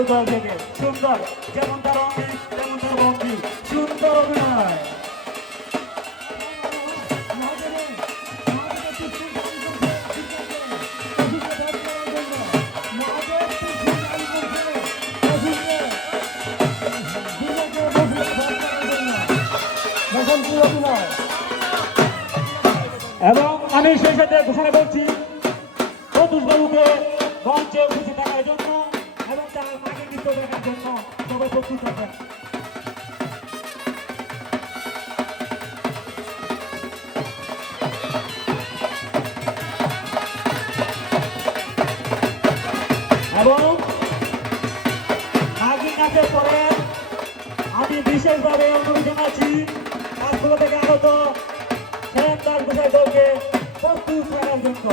বাবু দল থেকে সুন্দর, যেমন তার অঙ্গি তেমন তার ভঙ্গি, সুন্দর অভিনয়। এবং আমি সেই সাথে ঘোষণা করছি প্রত্যুষ বাবুকে মঞ্চে উপস্থিত থাকার জন্য এবং তার মাকে নৃত্য দেখার জন্য সবাই প্রস্তুত থাকবেন। এবং মাগি নাচের পরে আমি বিশেষভাবে অনুরোধ জানাচ্ছি কাজগুলো থেকে আগত সেন দাস গোসাই দলকে প্রস্তুত থাকার জন্য।